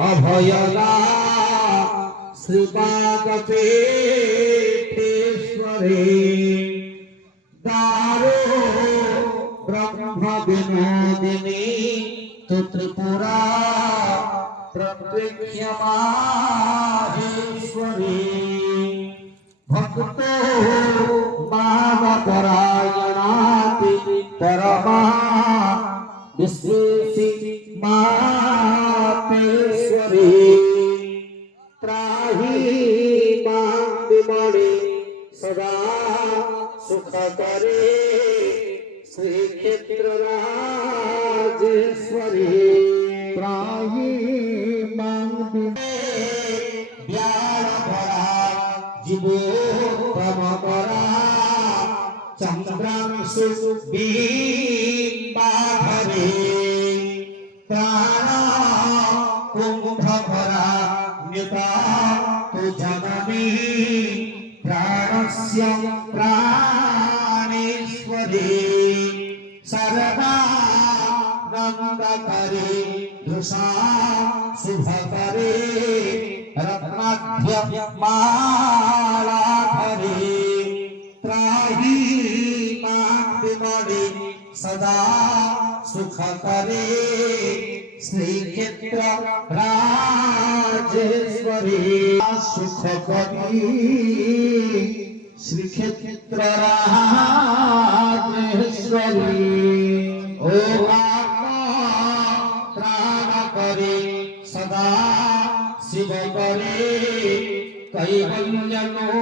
अभयदा श्रीपादपीठेश्वरी दारो ब्रह्म विनोदिनी तु त्रिपुरा प्रत्यक्षमाहेश्वरी भक्तो मामपरायणाति परमा विश्वेशि मातेश्वरी त्राहि मां विमणे सदा सुखकरे श्रीक्षेत्रराजेश्वरी त्राहि मां व्याळभरा जीवोत्तमकरा चन्द्रांशु बिम्बाधरे प्राण कुम्भभरा न्युता तु जननी प्राणस्य प्राणेश्वरी सर्वानन्दकरे दृशा शुभकरे रत्नाढ्य मालाधरे त्राहि मां विमणे सदा सुखकरे श्रीक्षेत्र राजेश्वरी सुखकरी श्रीक्षेत्र राजेश्वरी ओ त्राण करे सदा शिव करे कैवल्यनो